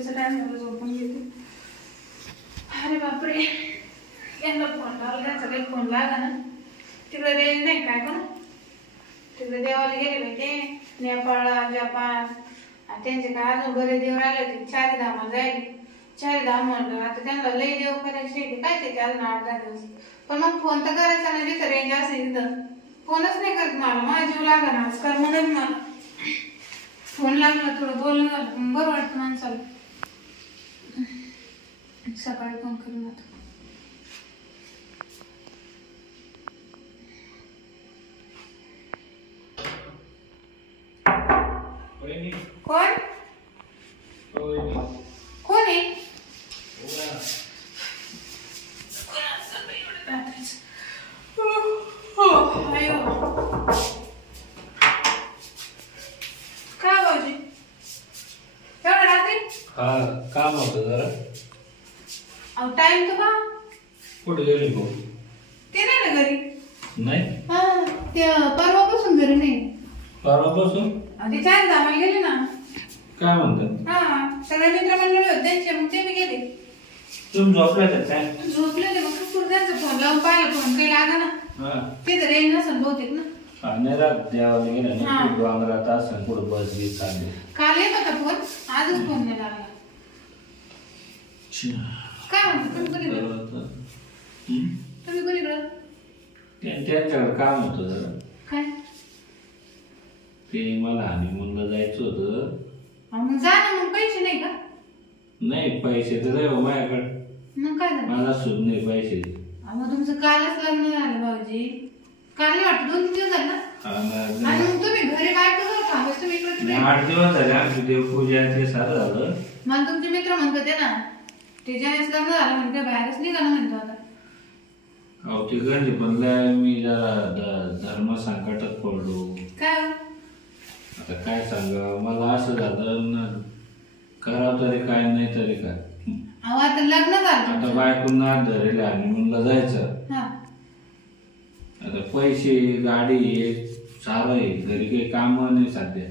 झोपेचा टाइम झाला, झोपून घेते. अरे बापरे, यांना फोन लावला, सगळे फोन लागा ना. तिकडे रेंज नाही काय करू. तिकडे देवाला गेले ते नेपाळ, जपान, आणि त्यांचे काय अजून बरे देव राहिले होते. चारीधामाला जाईल. चारीधाम म्हणलं आता त्यांना लई देव करायचे काय ते अजून 8-10 दिवस. पण मग फोन तर करायचा ना, जिथं रेंज असेल तिथं. फोनच नाही करत मला, माझा जीव लागा ना आजकाल. म्हणून मला फोन लागला, थोडं बोलणं झालं बरं वाटतं माणसाला. सकाळी फोन करून आता. कोण कोण आहे? का भाऊजी एवढं रात्री? हा काम होतं जरा. अहो टाइम तो का? कुठे गेली भाऊ? ते नाही ना घरी. नाही हा ते परवापासून घरी नाही. परवापासून? ते चारीधामाला गेले ना. काय म्हणतात? हा सगळे मित्रमंडळी होते त्यांचे, मग ते बी गेले. तुम्ही झोपला का काय? झोपले ते, मग कुठं त्यांचा फोन लावून पाहिलं, फोन काही लागा ना. तिथं रेंज नसेल बहुतेक ना. नाही रात देवाला गेला ना, डोंगरात असं पुढे बस बी चालली. काल येत होता फोन, आजच फोन नाही लागला. काय म्हणतो तुम्ही कोणीकडं? तुम्ही कोणीकडं? त्यांच्याकडे काम होतं जरा. काय? ते मला हनीमूनला जायचं होतं. मग जा ना, मग पैसे नाही का? नाही पैसे तर नाही हो माझ्याकडे. मग काय झालं? मला सुद्धा नाही पैसे. मग तुमचं कालच लग्न झालं भाऊजी. काल नाही वाटत 2-3 दिवस झाले ना. आणि मग तुम्ही घरी बायको जाऊ थांबायचं, तुम्ही इकडे 8 दिवस झाले आमची देवपूजा ते सारं झालं. मला तुमचे मित्र म्हणत होते ना, ते ज्यानेच लग्न झालं म्हणजे बाहेरच निघा ना म्हणतो आता. अहो ते गंज पण मी जरा धर्म संकटात पडलो. काय? आता काय सांगा, मला असं झालं ना, करावं तरी काय नाही तरी काय. अहो आता लग्न झालं. आता बायकोंना धरेल आणि म्हणलं जायचं. आता पैसे गाडी हे सारं आहे, घरी काही काम नाही सध्या.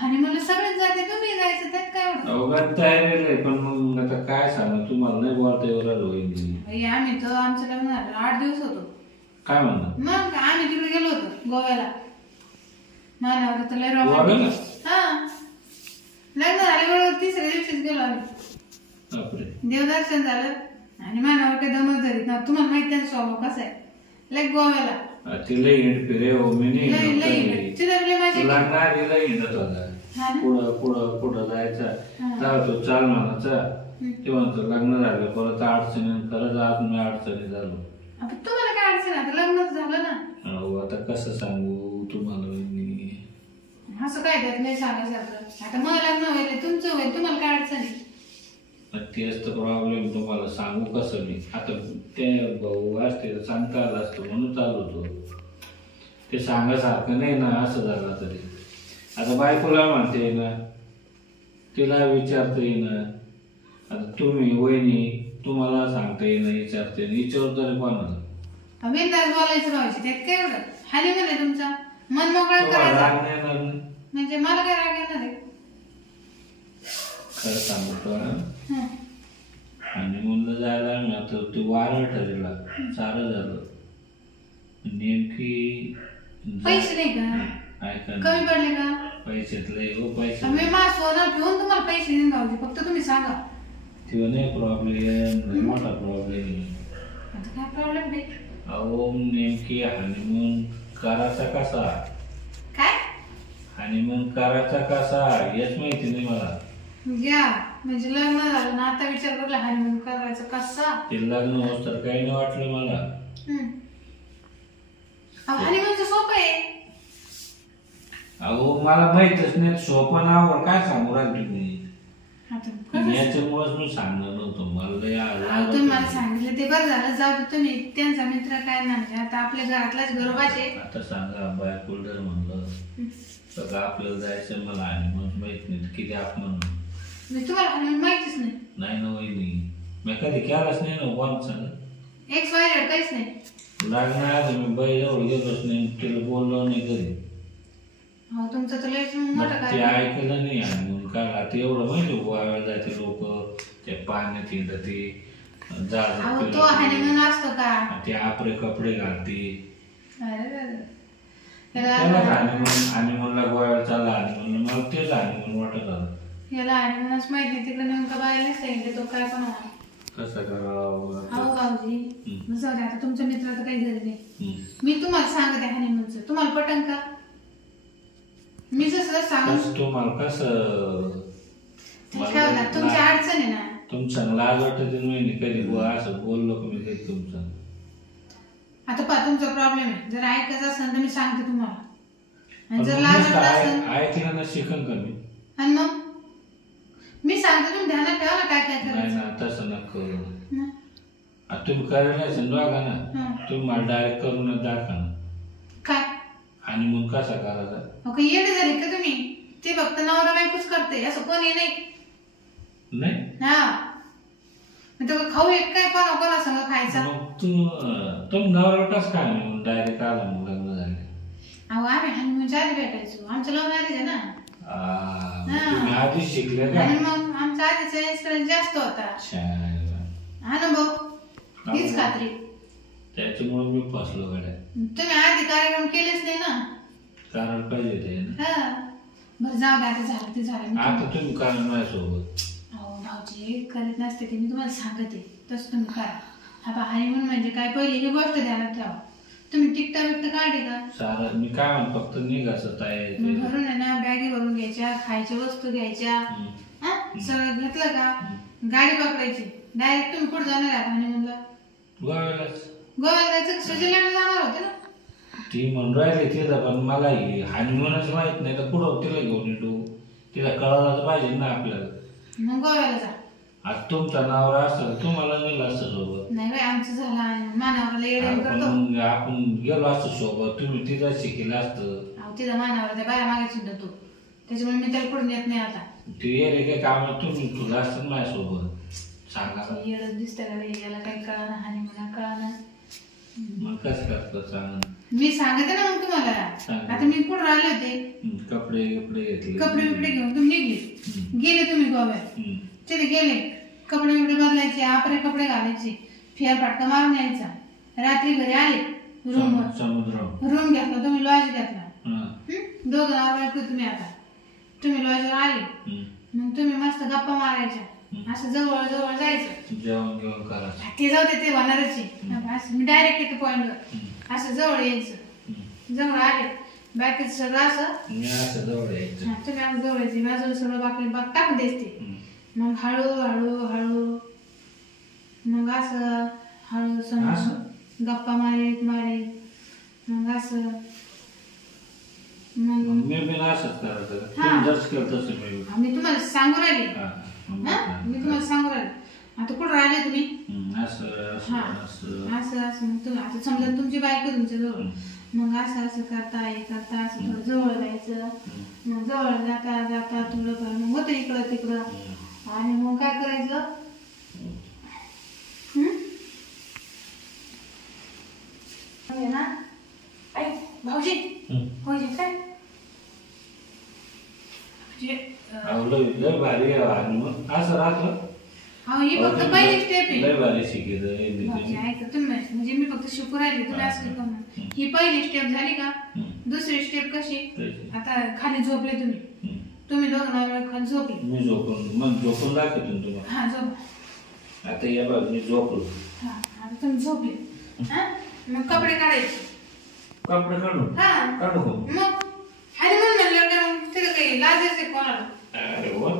हनीमूनला सगळेच जाते, तुम्ही जायचं त्यात काय होतं? अवघड तयारी आहे, पण मग आता काय सांगा तुम्हाला नाही बोलता एवढं होईल. आम्ही तर आमचं लग्न झालं 8 दिवस होतो. काय म्हणतात? मग आम्ही तिकडे गेलो होतो गोव्याला. मानावर तर लय गोव्याला? हा लग्न झाल्याबरोबर 3ऱ्या दिवशीच गेलो आम्ही. बापरे. देवदर्शन झालं आणि मानावर काही दमक झाली ना. तुम्हाला माहिती आहे स्वभाव कसा आहे. लय गोव्याला तिला हिंड फिरे हो मी नाही पुढं जायचं जातो चाल म्हणायचा. ते म्हणतो लग्न झालं परत अडचणी, खरंच आज मी अडचणी झालो. तुम्हाला काय अडचण? आता लग्न झालं ना. हो आता कसं सांगू तुम्हाला. असं काय त्यात नाही सांगायचं. आता मला लग्न होईल, तुमचं होईल, तुम्हाला काय अडचण आहे? तेच तर प्रॉब्लेम. तुम्हाला सांगू कसं मी. आता ते भाऊ असते तर सांगता आलं असतं म्हणून चालू होतो. ते सांगासारखं नाही ना असं झालं तरी. आता बायकोला म्हणते ना, तिला विचारता येईना. आता तुम्ही वहिनी तुम्हाला सांगता येईना, विचारते विचार तरी कोणाला. बिनधास्त बोलायचं भाऊजी, त्यात काय एवढं? हानी म्हणे तुमचा मन मोकळा करायचा. म्हणजे मला काय राग येणार आहे? खरं सांगतो आणि म्हणलं जायला मी आता ते वारं ठरला सारं झालं. नेमकी पैसे नाही का? कमी पडले का? पैशातले हो पैसे. मी माझं सोनं ठेवून तुम्हाला पैसे देईन भाऊजी, फक्त तुम्ही सांगा. तेव्हा नाही प्रॉब्लेम, मोठा प्रॉब्लेम. आता काय प्रॉब्लेम नाही? अहो नेमकी हनीमून करायचा कसा? काय हनीमून करायचा कसा हेच माहिती नाही मला. घ्या म्हणजे लग्न झालं ना, आता विचार करला हनीमून करायचा कसा. ते लग्न होत तर काही नाही वाटलं मला. हनीमूनचं सोपं आहे. अहो मला माहितच नाही सोपं नावावर काय सांगू राहिले तुम्ही. याच्यामुळेच मी सांगणार नव्हतं मला. तुम्ही मला सांगितलं ते बरं झालं. जाऊ तुम्ही त्यांचा मित्र काय ना, म्हणजे आता आपल्या घरातलाच गरोबाचे. आता सांगा बायको जर म्हणलं तर आपल्याला जायचं मला हनीमून माहित नाही किती आपण. तुम्हाला हनीमून माहितीच नाही? नाही ना वहिनी, मी कधी केलाच नाही ना. कोण सांग एक स्वाय काहीच नाही. लग्न मी बाई जवळ गेलोच नाही, तिला बोललो नाही कधी. हो तुमचं तर लयच मोठं ते काय ऐकलं नाही आणि म्हणून काय आता एवढं माहिती गोव्याला जाते लोक ते पाण्यात हिंडते अहो तो हनीमून असतो का ते आपले कपडे घालते अरे हनीमूनला गोव्याला चालला हनीमून मला तेच हनीमून वाटत होतं याला हनीमूनच माहित नाही तिकडे नेमका बाहेर सांगितले तो काय पण कसं करावं हो भाऊजी जाऊ दे आता तुमच्या मित्राचं काही गरज नाही मी तुम्हाला सांगते हनीमूनचं तुम्हाला पटन का मी जसं सांगू तुम्हाला कसं ठेवला तुमची अडचण आहे ना तुमचं लाज वाटत नाही कधी असं बोललो का मी कधी तुमचं आता पहा तुमचा प्रॉब्लेम आहे जर ऐकायचं असेल तर मी सांगते तुम्हाला आणि जर लाज वाटत असेल ऐकलं ना शिकन कमी आणि मग मी सांगते तुम्ही ध्यानात ठेवा ना काय काय नाही करायचं ना तसं नका करू आता तुम्ही करायला असेल बघा ना तुम्ही मला डायरेक्ट करून दाखवा ना काय आणि मग कसा करायचा ओके येडे झाले का तुम्ही ते फक्त नवरा बायकोच करते असं कोणी नाही हा मग तो खाऊ एक काय कोणा संग खायचा मग तुम्ही नवरा कसं काय म्हणून डायरेक्ट आला मग लग्न झाले अहो आम्ही हनीमूनच्या आधी भेटायचो आमचं लव्ह मॅरेज आहे ना तुम्ही आधीच शिकले का आणि मग आमचा आधीचा एक्सपिरियन्स जास्त होता अनुभव हीच खात्री त्याच्यामुळे मी फसलो गड्या तुम्ही आधी कार्यक्रम केलेच नाही ना कारण पाहिजे ते बरं जाऊ द्या आता झालं ते झालं आता तुम्ही कारण माझ्यासोबत अहो भाऊजी करत नसते ते मी तुम्हाला सांगते तसं तुम्ही करा हा हनीमून म्हणजे काय पहिली ही गोष्ट ध्यानात ठेवा तुम्ही टिकटा बिकटा काढे का सारं मी काय म्हणतो फक्त निघायचं तयारी भरून आहे ना बॅगी भरून घ्यायच्या खायच्या वस्तू घ्यायच्या सगळं घेतलं का गाडी पकडायची डायरेक्ट तुम्ही कुठे जाणार आहे हनीमूनला गोव्याला जायचं स्वित्झर्लंड जाणार होते ना ती म्हणून राहिली तिला पण मला हनीमूनच माहित नाही तर पुढं तिला घेऊन येतो तिला कळायला पाहिजे ना आपल्याला मग गोव्याला जा आज तुमचा नवरा असतं तुम्हाला नेलं असतं सोबत नाही बाई आमचं झालं मानावराला येडे करतो आपण गेलो असतो सोबत तुम्ही तिथं शिकेलं असतं अहो तिथं मानावर त्या बाया मागायची तो त्याच्यामुळे मी त्याला कुठून येत नाही आता ते येणे काय काम तुम्ही तुला असतं माझ्यासोबत सांगा येडच दिसतं का बाई याला काही कळा ना हानी मला कळा ना मग कसं करतो सांग मी सांगते ना मग तुम्हाला आता मी कुठं राहिले होते कपडे घेतले कपडे बिपडे घेऊन तुम्ही निघले गेले तुम्ही गोव्यात तिथे गेले कपडे बिपडे बदलायचे आपले कपडे घालायचे फेर फाटका मारून यायचा रात्री घरी आले रूम घेतला तुम्ही लॉज घेतला दोघं बायको तुम्ही आता तुम्ही लॉजवर आले मग तुम्ही मस्त गप्पा मारायच्या असं जवळ जवळ जायचं जेवण घेऊन करा ते जाऊ दे ते होणारच आहे मी डायरेक्ट एका पॉइंटवर असं जवळ यायचं जवळ आले बाकीचं सगळं असं जवळ यायचं तुम्ही असं जवळ यायचे बाजूला सगळं बाकी टाकून द्यायचे मग हळू मग असं हळू समज गप्पा मारीत मग असं मग मी असंच करायचं मी तुम्हाला सांगू राहिले मी तुम्हाला सांगू राहिले आता कुठं राहिले तुम्ही असं मग तुम्ही आता समजा तुमची बायको तुमच्या जवळ मग असं करता असं थोडं जवळ जायचं मग जवळ जाता थोडं मग होतं इकडं तिकडं आणि मग काय करायचं ना ऐक भाऊजी भाऊजी काय लय भारी असं राहतं ही फक्त पहिली स्टेप आहे लय भारी शिकेल तुम्ही म्हणजे मी फक्त शिकू राहिले तुम्ही असं करणार ही पहिली स्टेप झाली का दुसरी स्टेप कशी आता खाली झोपले तुम्ही दोघं खाली झोपले मी झोपून दाखवतो तुम्हाला हा झोप आता या बघ मी झोपलो हा आता तुम्ही झोपले मग कपडे काढायचे कपडे काढू मग हनीमून म्हणल्यावर तिला काही लाजायचं आहे कोणाला अरे वा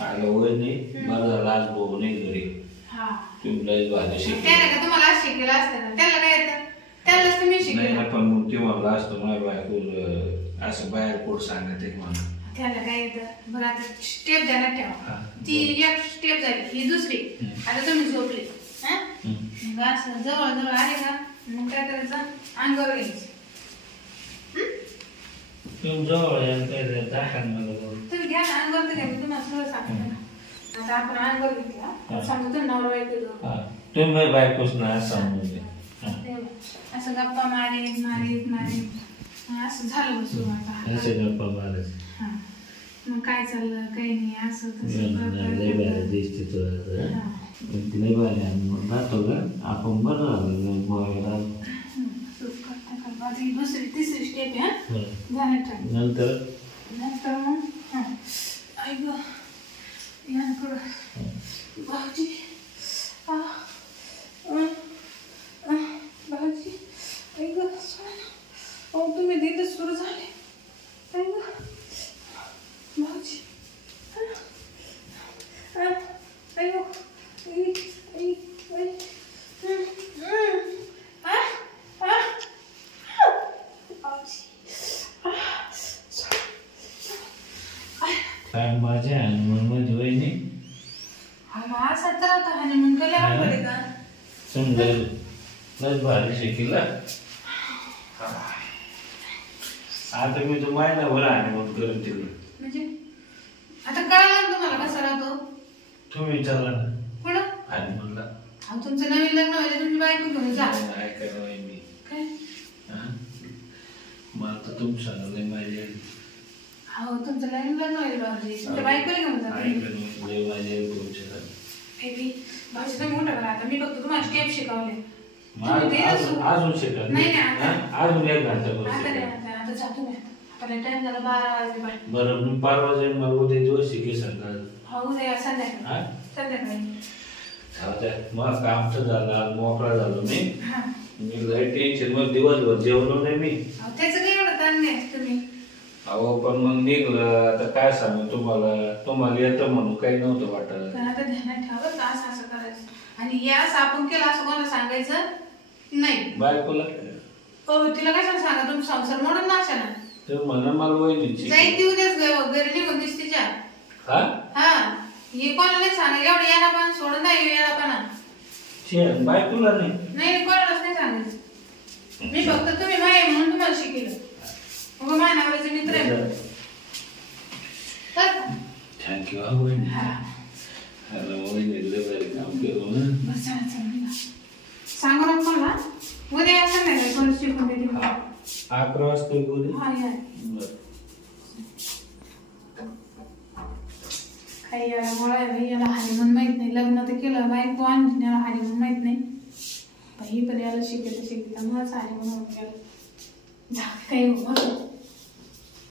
आलं वय नाही माझा लाज बघू नाही घरी तुम्ही लय भारी शिकले त्याने का तुम्हाला आज शिकलेलं असतं ना त्याला काय येतं त्यालाच तुम्ही शिकले पण मग ते म्हणलं असतं माझ्या बायको असं बाहेर पोट सांगते म्हणून त्याला काय येतं बरं आता स्टेप ध्यानात ठेवा ती एक स्टेप झाली ही दुसरी आता तुम्ही झोपले मग असं जवळ जवळ आले का मग काय करायचं अंगावर घ्यायचं जवळ तुम्ही घ्या ना अंगावर तर घ्या मी तुम्हाला सगळं सांगते ना आता आपण अंगावर घेतला सांगतो नवरा बायको तुम्ही बायकोच ना समजून असं गप्पा मारीत असं झालं बघ सुरुवात. असे गप्पा मारत हा मग काय चाललं काही नाही असं तसं लय भारी दिसते तुला. हा. लय भारी राहतो का आपण बरं झालं गोव्याला. माझी दुसरी तिसरी स्टेप आहे जाण्यात टाक. नंतर मग आई ग यांकडं भाऊजी भाऊजी आई ग अहो तुम्ही तिथं सुरू झाले आई ग भाऊजी अयो काय माझ्या हनुमान वहिनी असा तर आता हनुमान केले आवडले का समजा भारी शिकला. आता मी तो महिनाभर हनुमान करून तिकडे. म्हणजे आता कळलं तुम्हाला कसा राहतो. तुम्ही विचारला ना कुठं हनुमानला. अहो तुमचं नवीन लग्न व्हायला तुमची बायको घेऊन जा. काय करावं मी काय मला तर तुमचं सांगलंय माझ्या अहो तुमचं नवीन लग्न व्हायला भाऊजी तुमच्या बायकोला घेऊन जा. बेबी भाऊजी तुम्ही मोठं करा आता मी फक्त तुम्हाला स्टेप शिकवले. अजून शिकत नाही आता अजून एक घंटा नाही आता जा तुम्ही आपल्याला टाइम झाला 12 वाजले. बरं मी परवा जाईन मला उद्या दिवस शिके सांगा. हो उद्या संध्याकाळी मग काम तर झालं आज मोकळा झालो मी. हा मी लय टेन्शन मग दिवसभर जेवलो नाही मी. त्याचं काही एवढं ताण नाही तुम्ही. अहो पण मग निघलं आता काय सांगू तुम्हाला येतं म्हणून काही नव्हतं वाटत. पण आता ध्यानात ठेवा का असं करायचं आणि या आपण केलं असं कोणाला सांगायचं नाही. बायकोला हो तिला कशाला सांगा तुम्ही संसार म्हणून ना अशा ना तर म्हणा मला वहिनीची जाईल ती उद्याच घरी निघून दिस तिच्या. हा हे कोणाला नाही सांगा एवढं याला पण सोडून नाही याला पण बायकोला नाही नाही कोणालाच नाही सांगायचं. मी फक्त तुम्ही माय म्हणून तुम्हाला शिकेल. मग माझ्या नवऱ्याचे मित्र आहे. थँक्यू वहिनी. हॅलो वहिनी बरं काम केलं. सांगा ना मला उद्या या संध्याकाळी परत शिकून देते. 11 वाजता बोलू. हा या काही याला हनीमून माहित नाही. लग्न तर केलं बायको आणली याला हनीमून माहित नाही. बाई पण याला शिकत त्यामुळेच हनीमून होऊन गेलं. काही